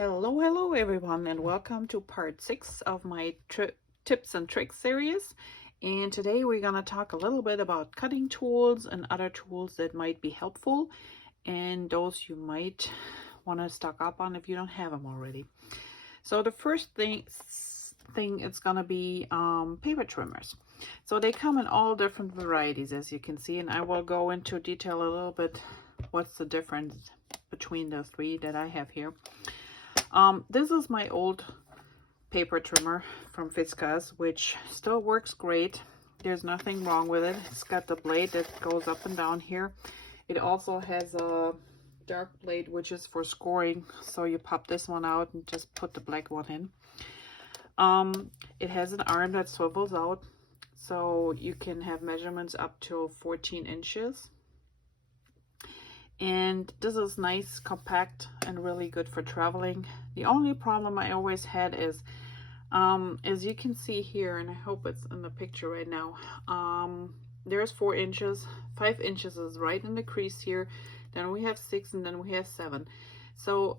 Hello everyone, and welcome to part 6 of my tips and tricks series. And today we're going to talk a little bit about cutting tools and other tools that might be helpful, and those you might want to stock up on if you don't have them already. So the first thing it's going to be paper trimmers. So they come in all different varieties, as you can see, and I will go into detail a little bit what's the difference between the three that I have here. This is my old paper trimmer from Fiskars, which still works great. There's nothing wrong with it. It's got the blade that goes up and down here. It also has a dark blade, which is for scoring. So you pop this one out and just put the black one in. It has an arm that swivels out, so you can have measurements up to 14 inches. And this is nice, compact, and really good for traveling. The only problem I always had is, as you can see here, and I hope it's in the picture right now, there's 4 inches. 5 inches is right in the crease here. Then we have 6, and then we have 7. So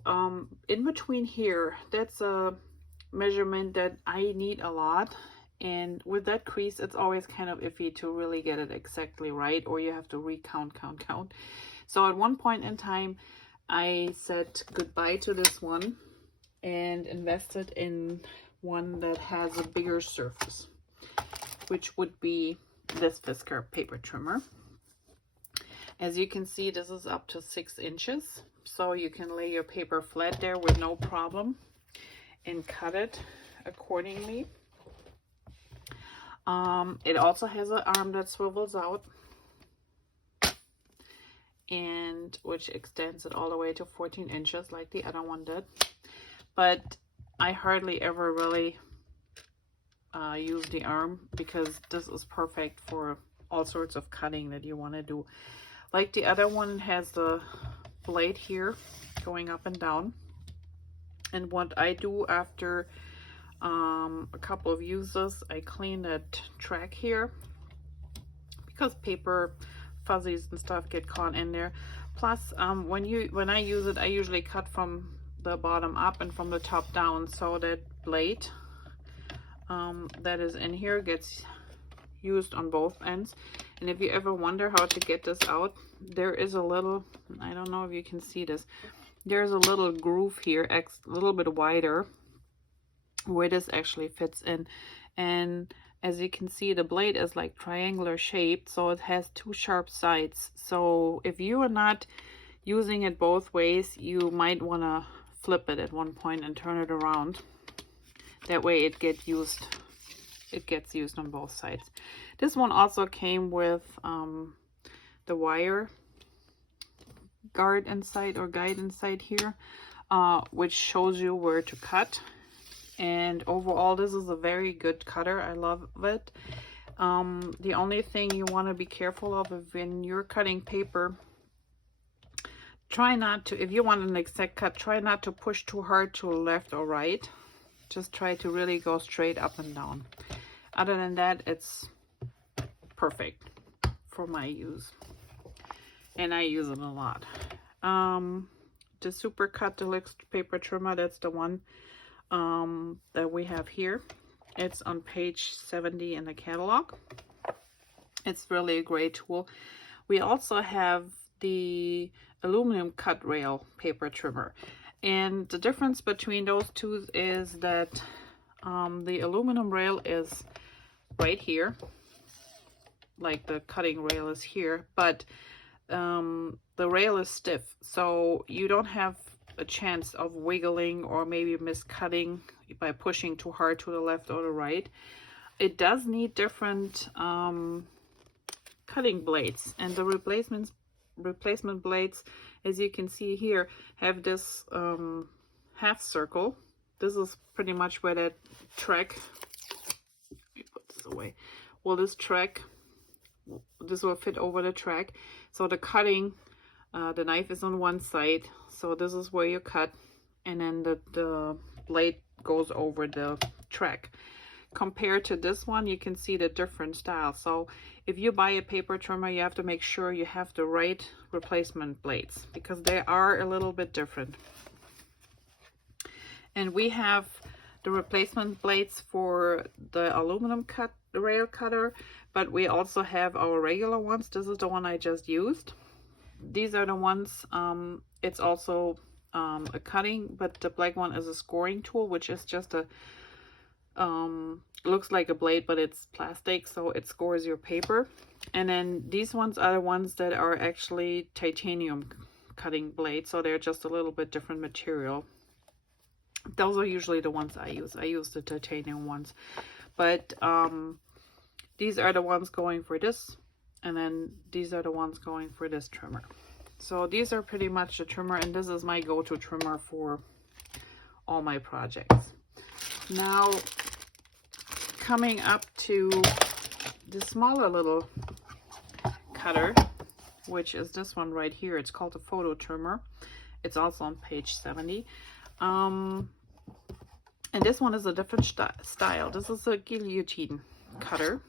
in between here, that's a measurement that I need a lot. And with that crease, it's always kind of iffy to really get it exactly right, or you have to recount, count. So at one point in time, I said goodbye to this one and invested in one that has a bigger surface, which would be this Fiskars paper trimmer. As you can see, this is up to 6 inches, so you can lay your paper flat there with no problem and cut it accordingly. It also has an arm that swivels out, and which extends it all the way to 14 inches like the other one did. But I hardly ever really use the arm, because this is perfect for all sorts of cutting that you want to do. Like the other one has the blade here going up and down. And what I do after a couple of uses, I clean that track here, because paper fuzzies and stuff get caught in there. Plus when I use it, I usually cut from the bottom up and from the top down, so that blade that is in here gets used on both ends. And if you ever wonder how to get this out, there is a little, I don't know if you can see this, there's a little groove here, a little bit wider, where this actually fits in. And as you can see, the blade is like triangular shaped, so it has 2 sharp sides. So if you are not using it both ways, you might want to flip it at one point and turn it around. That way it gets used on both sides. This one also came with the wire guide inside here, which shows you where to cut. And overall, this is a very good cutter. I love it. The only thing you want to be careful of when you're cutting paper, try not to, if you want an exact cut, try not to push too hard to the left or right. Just try to really go straight up and down. Other than that, it's perfect for my use. And I use it a lot. The SureCut Deluxe paper trimmer, that's the one that we have here. It's on page 70 in the catalog. It's really a great tool. We also have the aluminum cut rail paper trimmer, and the difference between those two is that the aluminum rail is right here, like the cutting rail is here, but the rail is stiff, so you don't have a chance of wiggling or maybe miscutting by pushing too hard to the left or the right. It does need different cutting blades, and the replacement blades, as you can see here, have this half circle. This is pretty much where that track, let me put this away, well, this will fit over the track. So the cutting, the knife is on one side, so this is where you cut, and then the blade goes over the track. Compared to this one, you can see the different style. So if you buy a paper trimmer, you have to make sure you have the right replacement blades, because they are a little bit different. And we have the replacement blades for the aluminum rail cutter, but we also have our regular ones. This is the one I just used. These are the ones, it's also a cutting, but the black one is a scoring tool, which is just a looks like a blade, but it's plastic, so it scores your paper. And then these ones are the ones that are actually titanium cutting blades, so they're just a little bit different material. Those are usually the ones I use. I use the titanium ones, but these are the ones going for this, and then these are the ones going for this trimmer. So these are pretty much the trimmer, and this is my go-to trimmer for all my projects. Now, coming up to the smaller little cutter, which is this one right here. It's called a photo trimmer. It's also on page 70. And this one is a different style. This is a guillotine cutter.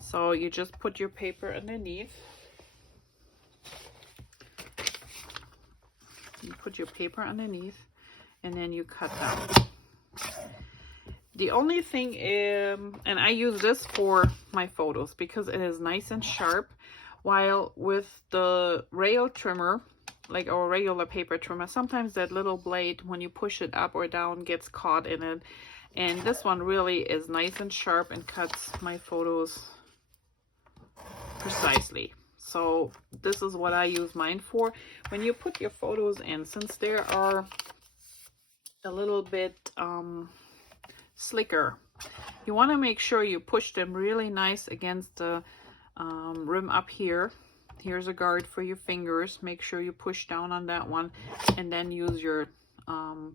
So you just put your paper underneath. You put your paper underneath, and then you cut down. The only thing, and I use this for my photos because it is nice and sharp, while with the rail trimmer, like our regular paper trimmer, sometimes that little blade, when you push it up or down, gets caught in it. And this one really is nice and sharp and cuts my photos precisely. So this is what I use mine for. When you put your photos in, since they are a little bit slicker, you want to make sure you push them really nice against the rim up here. Here's a guard for your fingers. Make sure you push down on that one, and then use your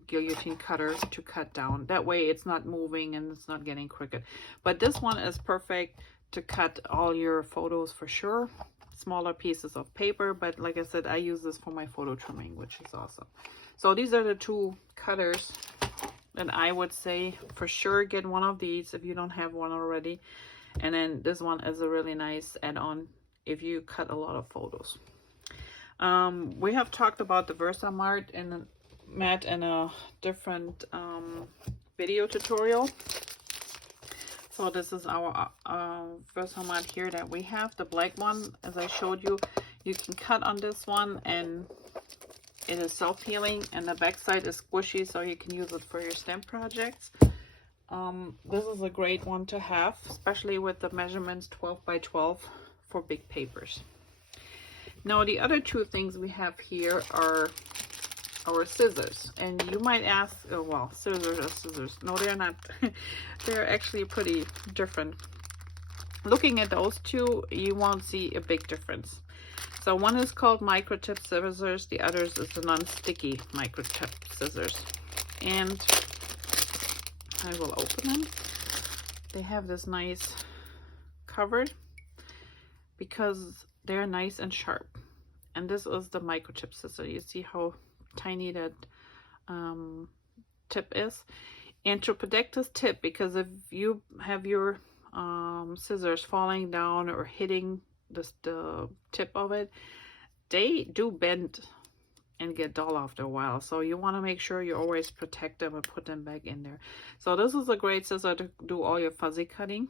guillotine cutter to cut down. That way it's not moving and it's not getting crooked. But this one is perfect to cut all your photos for sure. Smaller pieces of paper, but like I said, I use this for my photo trimming, which is awesome. So these are the two cutters, and I would say for sure get one of these if you don't have one already. And then this one is a really nice add-on if you cut a lot of photos. We have talked about the VersaMat in a different video tutorial. So this is our VersaMat here that we have, the black one. As I showed you, you can cut on this one, and it is self-healing, and the back side is squishy, so you can use it for your stamp projects. This is a great one to have, especially with the measurements 12 by 12 for big papers. Now the other two things we have here are our scissors, and you might ask, oh well, scissors are scissors. No, they're not. They're actually pretty different. Looking at those two, you won't see a big difference. So one is called microtip scissors, the others is the non-sticky microtip scissors. And I will open them. They have this nice cover because they're nice and sharp. And this is the microtip scissor. You see how tiny that tip is. And to protect this tip, because if you have your scissors falling down or hitting the tip of it, they do bend and get dull after a while. So you want to make sure you always protect them and put them back in there. So this is a great scissor to do all your fuzzy cutting.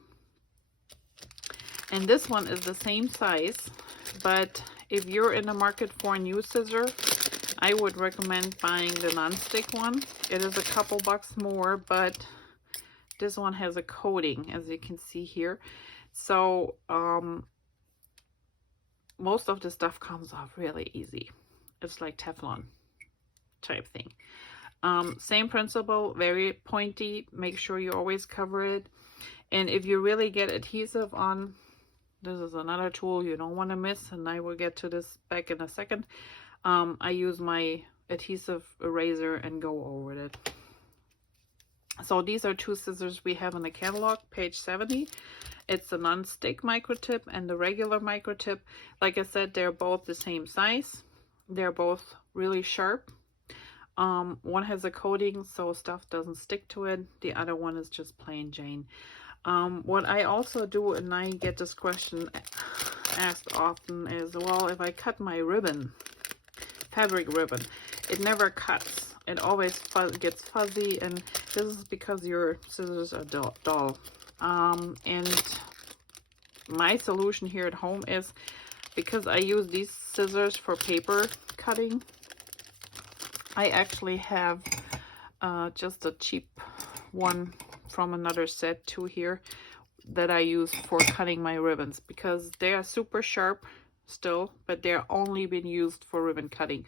And this one is the same size, but if you're in the market for a new scissor, I would recommend buying the non-stick one. It is a couple bucks more, but this one has a coating, as you can see here. So most of the stuff comes off really easy. It's like Teflon type thing. Same principle, very pointy. Make sure you always cover it. And if you really get adhesive on, this is another tool you don't want to miss, and I will get to this back in a second. I use my adhesive eraser and go over it. So these are two scissors we have in the catalog, page 70. It's the non-stick microtip and the regular microtip. Like I said, they're both the same size. They're both really sharp. One has a coating so stuff doesn't stick to it. The other one is just plain Jane. What I also do, and I get this question asked often, is, well, if I cut my ribbon, fabric ribbon, it never cuts it always gets fuzzy, and this is because your scissors are dull. And my solution here at home is, because I use these scissors for paper cutting, I actually have just a cheap one from another set too here that I use for cutting my ribbons, because they are super sharp still, but they're only been used for ribbon cutting.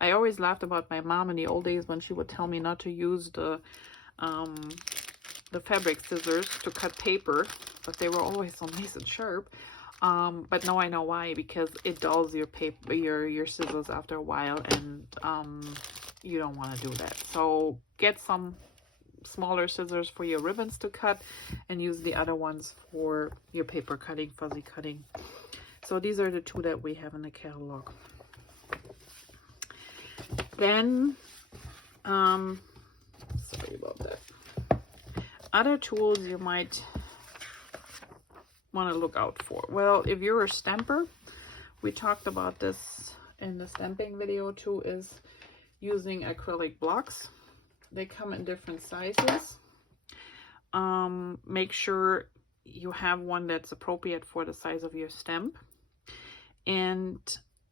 I always laughed about my mom in the old days when she would tell me not to use the fabric scissors to cut paper, but they were always so nice and sharp. But now I know why, because it dulls your paper, your scissors after a while, and you don't want to do that. So get some smaller scissors for your ribbons to cut, and use the other ones for your paper cutting, fuzzy cutting. So these are the two that we have in the catalog. Then, sorry about that. Other tools you might want to look out for. Well, if you're a stamper, we talked about this in the stamping video too, is using acrylic blocks. They come in different sizes. Make sure you have one that's appropriate for the size of your stamp. And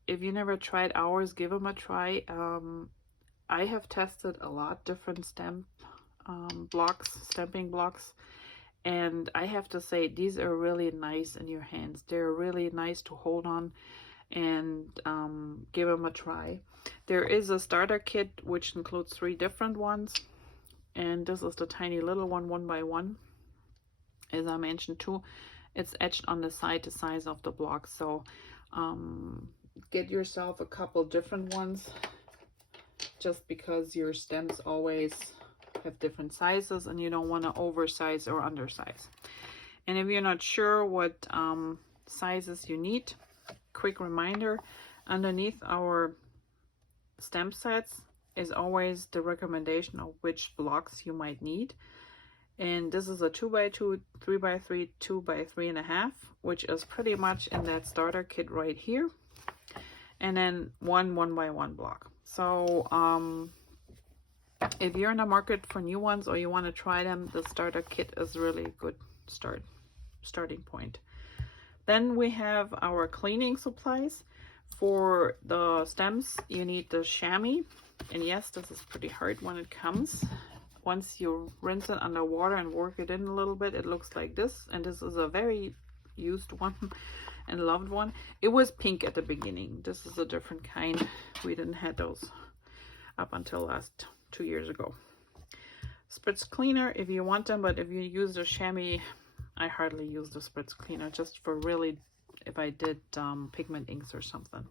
if you never tried ours, give them a try. I have tested a lot different stamping blocks, and I have to say these are really nice in your hands. They're really nice to hold on, and give them a try. There is a starter kit which includes 3 different ones, and this is the tiny little one, 1x1. As I mentioned too, it's etched on the side the size of the block. So get yourself a couple different ones, just because your stems always have different sizes and you don't want to oversize or undersize. And if you're not sure what sizes you need, quick reminder, underneath our stamp sets is always the recommendation of which blocks you might need. And this is a 2x2, 3x3, 2x3.5, which is pretty much in that starter kit right here. And then 1x1 block. So if you're in the market for new ones or you want to try them, the starter kit is really a good starting point. Then we have our cleaning supplies. For the stems, you need the Shammy. And yes, this is pretty hard when it comes. Once you rinse it under water and work it in a little bit, it looks like this. And this is a very used one and loved one. It was pink at the beginning. This is a different kind. We didn't have those up until last 2 years ago. Spritz cleaner if you want them, but if you use the Shammy, I hardly use the spritz cleaner, just for really if I did pigment inks or something.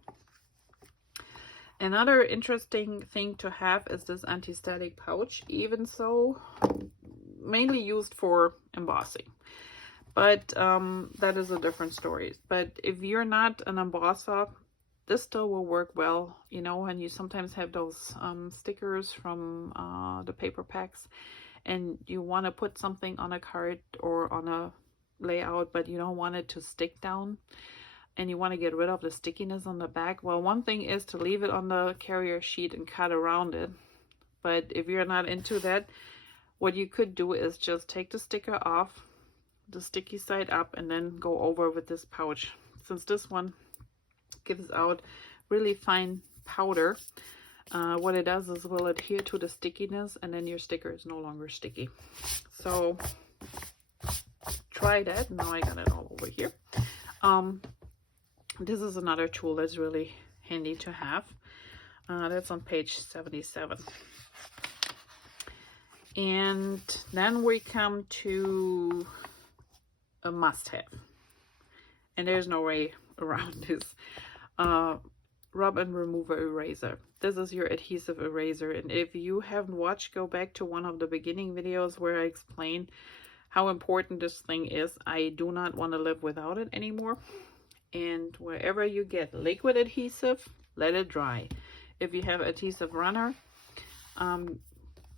Another interesting thing to have is this anti-static pouch, even so mainly used for embossing, but that is a different story. But if you're not an embosser, this still will work well, you know, and you sometimes have those stickers from the paper packs, and you want to put something on a card or on a layout, but you don't want it to stick down, and you want to get rid of the stickiness on the back. Well, one thing is to leave it on the carrier sheet and cut around it. But if you're not into that, what you could do is just take the sticker off, the sticky side up, and then go over with this pouch. Since this one gives out really fine powder, what it does is will adhere to the stickiness, and then your sticker is no longer sticky. So try that. Now I got it all over here. This is another tool that's really handy to have. That's on page 77. And then we come to a must-have, and there's no way around this. Rub&Remover eraser. This is your adhesive eraser, and if you haven't watched, go back to one of the beginning videos where I explain how important this thing is. I do not want to live without it anymore. And wherever you get liquid adhesive, let it dry. If you have adhesive runner,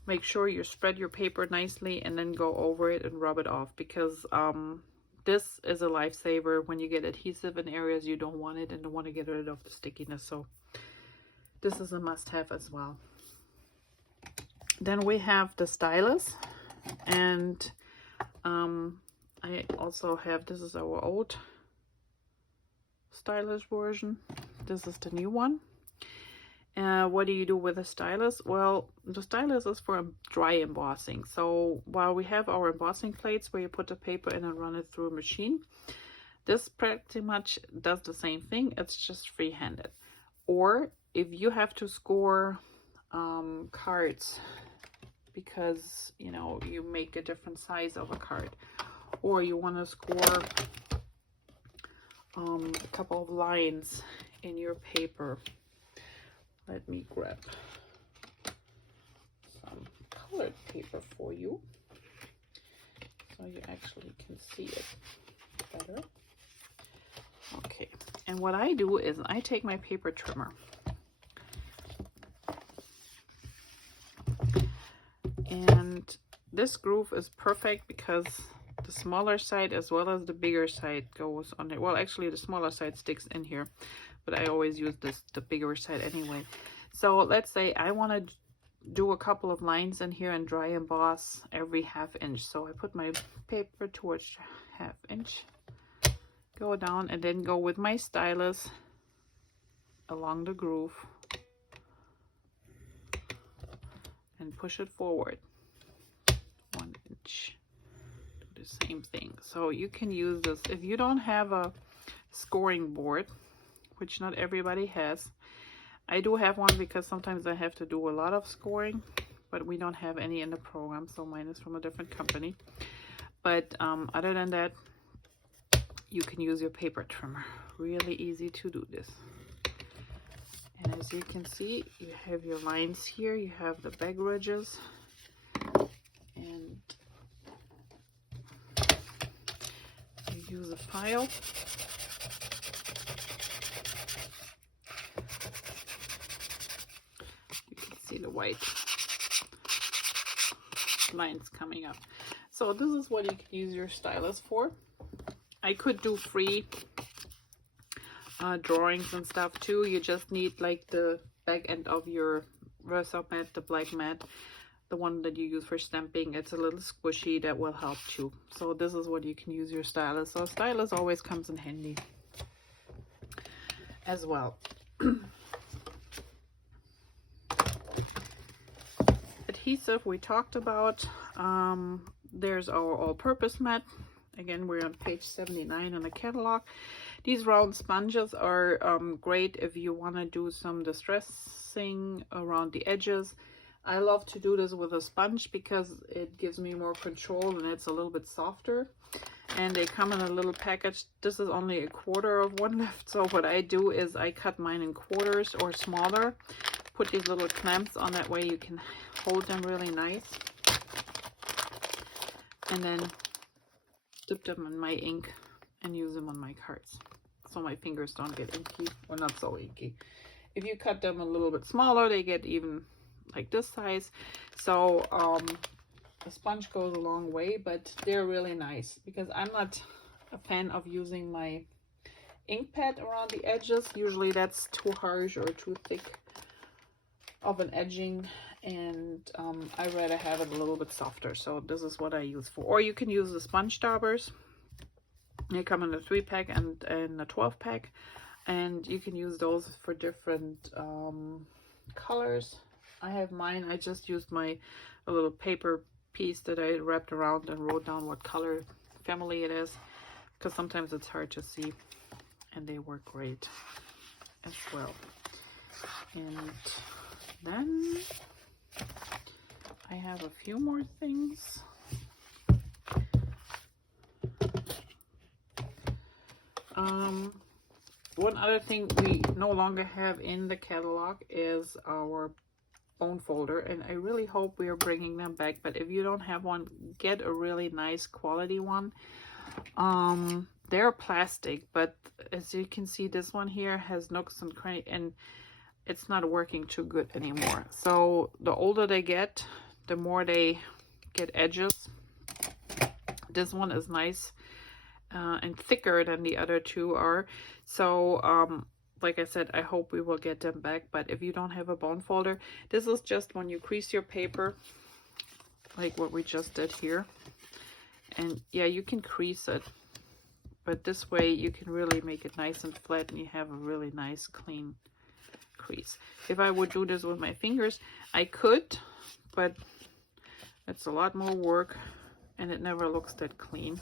make sure you spread your paper nicely and then go over it and rub it off, because this is a lifesaver when you get adhesive in areas you don't want it and don't want to get rid of the stickiness. So this is a must-have as well. Then we have the stylus, and I also have, this is our old stylus version. This is the new one. What do you do with a stylus? Well, the stylus is for dry embossing. So while we have our embossing plates where you put the paper in and run it through a machine, this pretty much does the same thing. It's just free-handed. Or if you have to score cards because, you know, you make a different size of a card, or you want to score a couple of lines in your paper. Let me grab some colored paper for you so you actually can see it better. Okay, and what I do is I take my paper trimmer and this groove is perfect because the smaller side as well as the bigger side goes on it. Well, actually the smaller side sticks in here, but I always use the bigger side anyway. So let's say I want to do a couple of lines in here and dry emboss every ½ inch. So I put my paper towards ½ inch, go down, and then go with my stylus along the groove and push it forward 1 inch. Do the same thing. So you can use this if you don't have a scoring board, which not everybody has. I do have one because sometimes I have to do a lot of scoring, but we don't have any in the program, so mine is from a different company. But other than that, you can use your paper trimmer. Really easy to do this. And as you can see, you have your lines here, you have the back ridges, and you use a file. See the white lines coming up. So this is what you can use your stylus for. I could do free drawings and stuff too. You just need like the back end of your VersaMat, the black mat, the one that you use for stamping. It's a little squishy, that will help too. So this is what you can use your stylus. So stylus always comes in handy as well. Adhesive we talked about. There's our all-purpose mat. Again, we're on page 79 in the catalog. These round sponges are great if you want to do some distressing around the edges. I love to do this with a sponge because it gives me more control and it's a little bit softer. And they come in a little package. This is only 1/4 of one left. So what I do is I cut mine in quarters or smaller. Put these little clamps on, that way you can hold them really nice. And then dip them in my ink and use them on my cards so my fingers don't get inky, or not so inky. If you cut them a little bit smaller, they get even like this size. So a sponge goes a long way, but they're really nice because I'm not a fan of using my ink pad around the edges. Usually that's too harsh or too thick of an edging, and I rather have it a little bit softer. So this is what I use for. Or you can use the sponge daubers. They come in a 3-pack and in a 12-pack, and you can use those for different colors. I have mine. I just used a little paper piece that I wrapped around and wrote down what color family it is, because sometimes it's hard to see, and they work great as well. And then I have a few more things. One other thing we no longer have in the catalog is our bone folder, and I really hope we are bringing them back. But if you don't have one, get a really nice quality one. They're plastic, but as you can see, this one here has nooks and crannies, and it's not working too good anymore. So the older they get, the more they get edges. This one is nice and thicker than the other two are. So like I said, I hope we will get them back. But if you don't have a bone folder, this is just when you crease your paper, like what we just did here. And yeah, you can crease it, but this way you can really make it nice and flat, and you have a really nice clean crease. If I would do this with my fingers, I could, but it's a lot more work and it never looks that clean.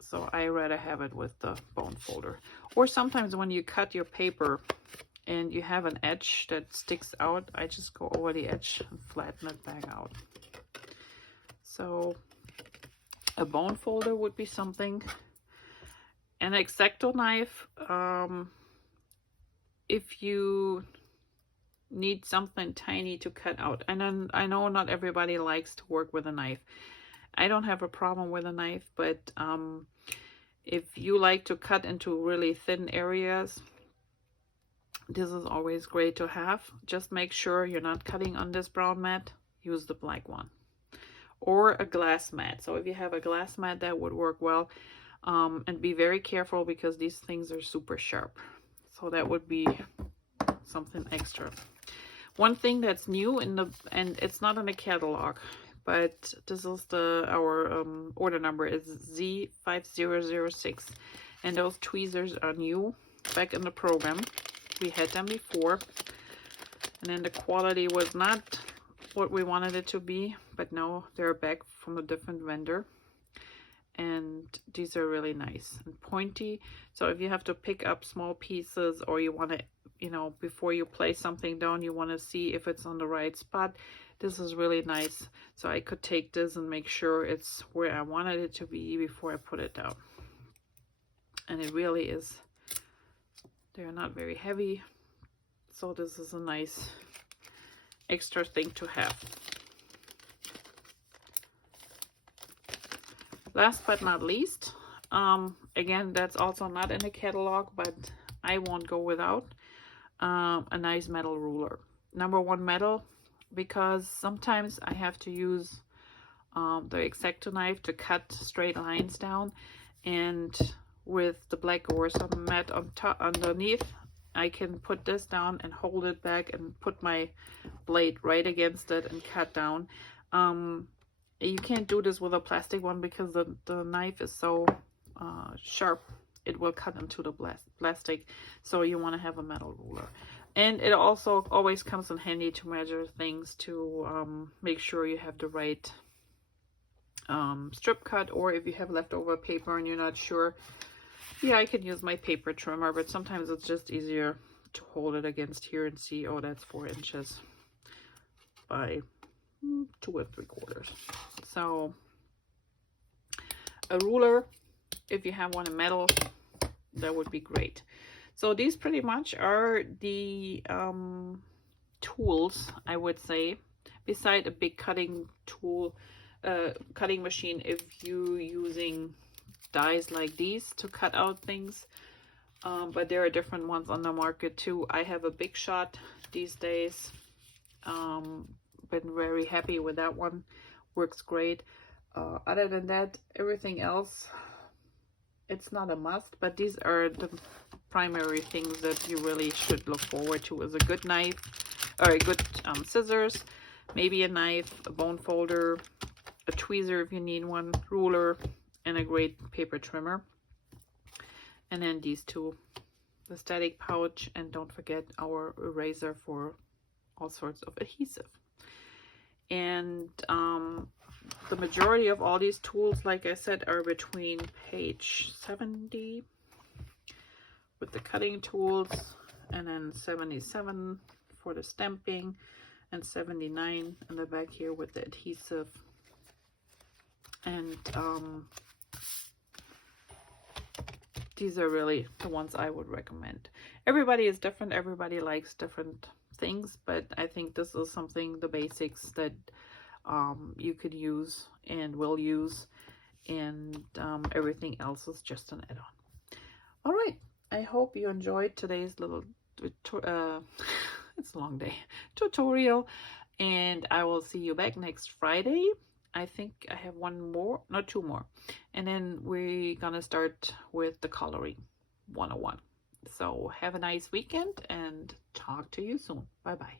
So I rather have it with the bone folder. Or sometimes when you cut your paper and you have an edge that sticks out, I just go over the edge and flatten it back out. So a bone folder would be something. An X-Acto knife, if you need something tiny to cut out. And I know not everybody likes to work with a knife. I don't have a problem with a knife, but if you like to cut into really thin areas, this is always great to have. Just make sure you're not cutting on this brown mat. Use the black one. Or a glass mat. So if you have a glass mat, that would work well. And be very careful because these things are super sharp. So that would be something extra. One thing that's new and it's not in the catalog, but this is our order number is Z5006, and those tweezers are new back in the program. We had them before, and then the quality was not what we wanted it to be, but now they're back from a different vendor, and these are really nice and pointy. So if you have to pick up small pieces, or you want to, you know, before you place something down, you want to see if it's on the right spot, this is really nice. So I could take this and make sure it's where I wanted it to be before I put it down. And it really is. They're not very heavy, so this is a nice extra thing to have. Last but not least, again, that's also not in the catalog, but I won't go without a nice metal ruler. Number one, metal, because sometimes I have to use the X-Acto knife to cut straight lines down, and with the black or some mat on top underneath, I can put this down and hold it back and put my blade right against it and cut down. You can't do this with a plastic one because the knife is so sharp, it will cut into the plastic. So you want to have a metal ruler. And it also always comes in handy to measure things, to make sure you have the right strip cut, or if you have leftover paper and you're not sure, yeah, I can use my paper trimmer, but sometimes it's just easier to hold it against here and see, oh, that's 4 inches by 2 3/4. So a ruler, if you have one in metal, that would be great. So these pretty much are the tools, I would say, beside a big cutting tool, cutting machine. If you're using dies like these to cut out things, but there are different ones on the market too. I have a Big Shot these days. Been very happy with that one, works great. Other than that, everything else, it's not a must, but these are the primary things that you really should look forward to: is a good knife, or a good scissors, maybe a knife, a bone folder, a tweezer if you need one, ruler, and a great paper trimmer. And then these two, the static pouch, and don't forget our eraser for all sorts of adhesive. And the majority of all these tools, like I said, are between page 70 with the cutting tools, and then 77 for the stamping, and 79 in the back here with the adhesive. And these are really the ones I would recommend. Everybody is different, everybody likes different things, but I think this is something, the basics that you could use and will use, and everything else is just an add-on. All right, I hope you enjoyed today's little it's a long day tutorial, and I will see you back next Friday. I think I have one more, no, 2 more, and then we're gonna start with the coloring 101. So have a nice weekend and talk to you soon. Bye bye.